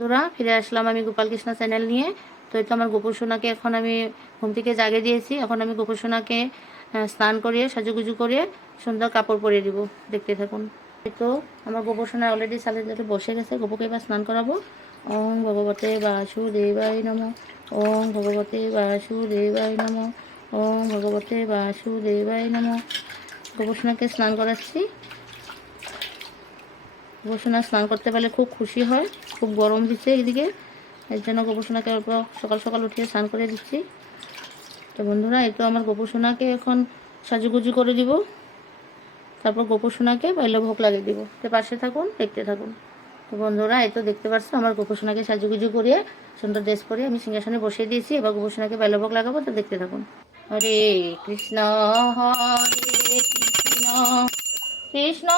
বন্ধুরা ফিরে আসলাম আমি গোপাল কৃষ্ণ চ্যানেল নিয়ে। তো এই তো আমার গোপু সোনাকে এখন আমি ঘুম থেকে জাগিয়ে দিয়েছি। এখন আমি গোপু সোনাকে স্নান করিয়ে সাজুগুজু করিয়ে সুন্দর কাপড় পরিয়ে দিব। দেখতে থাকুন। এই তো আমার গোপু সোনা অলরেডি সালের জলে বসে গেছে। গোপুকে এবার স্নান করাবো। ওং ভগবতে বাসুদেবায় নমঃ। ওং ভগবতে বাসুদেবায় নমঃ। ওং ভগবতে বাসুদেবায় নমঃ। গোপু সোনাকে স্নান করাচ্ছি। গোপু স্নান করতে পারলে খুব খুশি হয়। খুব গরম দিচ্ছে এদিকে, এর জন্য গোপু সোনাকে অল্প সকাল সকাল উঠিয়ে স্নান করে দিচ্ছি। তো বন্ধুরা এই তো আমার গোপু সোনাকে এখন সাজুগুজু করে দিব। তারপর গোপু সোনাকে বাল্যভোগ লাগিয়ে দিব। তো পাশে থাকুন, দেখতে থাকুন। তো বন্ধুরা এই তো দেখতে পাচ্ছ আমার গোপু সোনাকে সাজুগুজু করিয়ে সুন্দর ড্রেস পরিয়ে আমি সিংহাসনে বসিয়ে দিয়েছি। এবার গোপু সোনাকে বাল্যভোগ লাগাবো। তো দেখতে থাকুন। হরে কৃষ্ণ হরে কৃষ্ণ কৃষ্ণ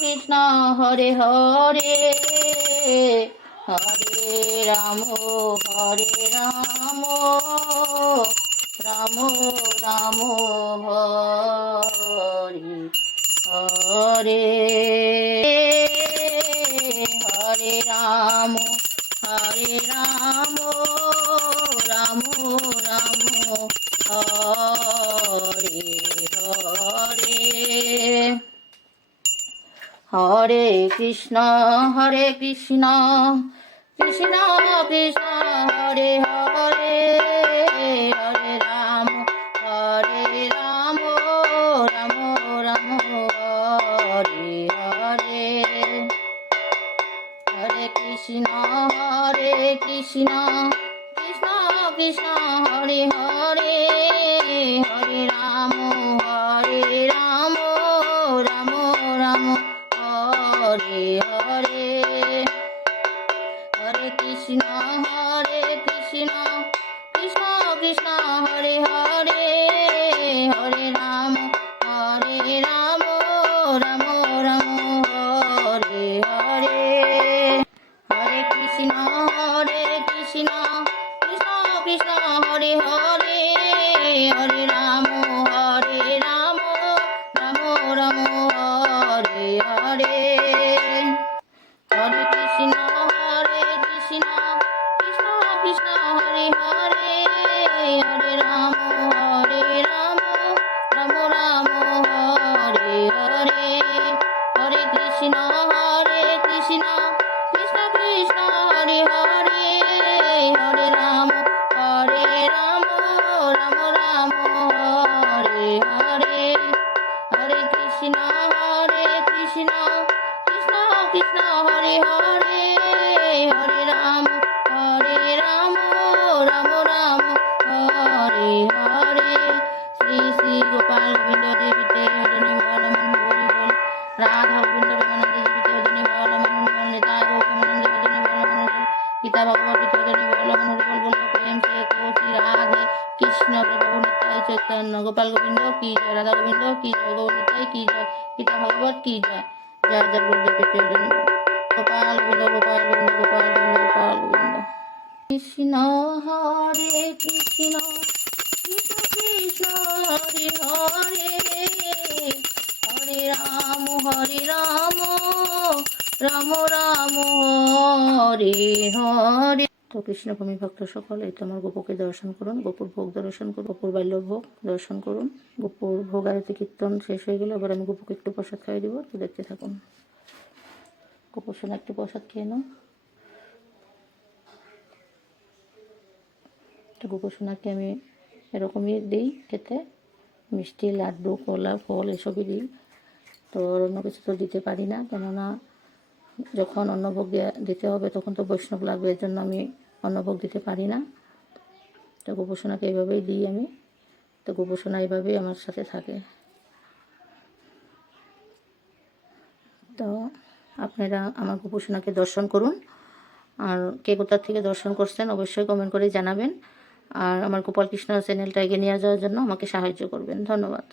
কৃষ্ণ হরে হরে হরে রাম হরে রাম রাম রাম হরে হরে হরে রাম হরে রাম রাম রাম হরে হরে হরে কৃষ্ণ কৃষ্ণ কৃষ্ণ হরে হরে হরে রাম রাম রাম হরে হরে হরে কৃষ্ণ কৃষ্ণ কৃষ্ণ কৃষ্ণ হরে হরে হরে রাম রাম রাম হরে হরে হরে কৃষ্ণ কৃষ্ণ কৃষ্ণ কৃষ্ণ হরে হরে হরে রাম রাম রাম হরে হরে হরে কৃষ্ণ কৃষ্ণ কৃষ্ণ কৃষ্ণ হরে হরে হরে রাম রাম রাম হরে হরে হরে কৃষ্ণ কৃষ্ণ কৃষ্ণ কৃষ্ণ হরে হরে হরে রাম রাম রাম হরে হরে হরে কৃষ্ণ কৃষ্ণ কৃষ্ণ কৃষ্ণ হরে হরে হরে রাম রাম রাম হরে হরে হরে কৃষ্ণ কৃষ্ণ কৃষ্ণ কৃষ্ণ হরে হরে হরে রাম রাম রাম হরে হরে শ্রী শ্রী গোপাল গোবিন্দ দেবীতে হরণী বল মন হরি বল রাধা গোবিন্দ রমানন্দ দেবীতে হরণী বল মন বল নেতা গোপমানন্দ হরণী বল মন বল গীতা ভগবত গীতা হরণী বল মন হরি বল বল প্রেম সে কোশি রাধে কৃষ্ণ প্রভু নিতাই চৈতন্য গোপাল গোবিন্দ কি জয়, রাধা গোবিন্দ কি জয়, গৌর নিতাই কি জয়, গীতা ভগবত কি জয়। জয় জয় গুরুদেব হরণী গোপাল গোবিন্দ গোপাল গোবিন্দ গোপাল গোবিন্দ গোপাল গোবিন্দ। কৃষ্ণ হরে কৃষ্ণ কৃষ্ণ কৃষ্ণ হরে হরে হরে রাম রাম রাম হরে হরে। তো কৃষ্ণভূমি ভক্ত সকল এই তো আমার গোপুকে দর্শন করুন, গোপুর ভোগ দর্শন করুন, গোপুর বাল্য ভোগ দর্শন করুন। গোপুর ভোগ আরতি কীর্তন শেষ হয়ে গেলে এবার আমি গোপুকে একটু প্রসাদ খাইয়ে দিব। তো দেখতে থাকুন। গোপু সোনা একটু প্রসাদ খেয়ে নাও। তো গোপু সোনাকে আমি এরকমই দিই খেতে, মিষ্টি লাড্ডু কলা ফল এসবই দিই। তো অন্য কিছু তো দিতে পারি না, কেননা যখন অন্নভোগ দিতে হবে তখন তো বৈষ্ণব লাগবে, এর জন্য আমি অন্নভোগ দিতে পারি না। তো গোপু সোনাকে এইভাবেই দিই আমি। তো গোপু সোনা এইভাবেই আমার সাথে থাকে। তো আপনারা আমার গোপু সোনাকে দর্শন করুন, আর কে কোথার থেকে দর্শন করছেন অবশ্যই কমেন্ট করে জানাবেন। আর আমার গোপাল কৃষ্ণ চ্যানেলটা এগিয়ে নিয়ে যাওয়ার জন্য আমাকে সাহায্য করবেন। ধন্যবাদ।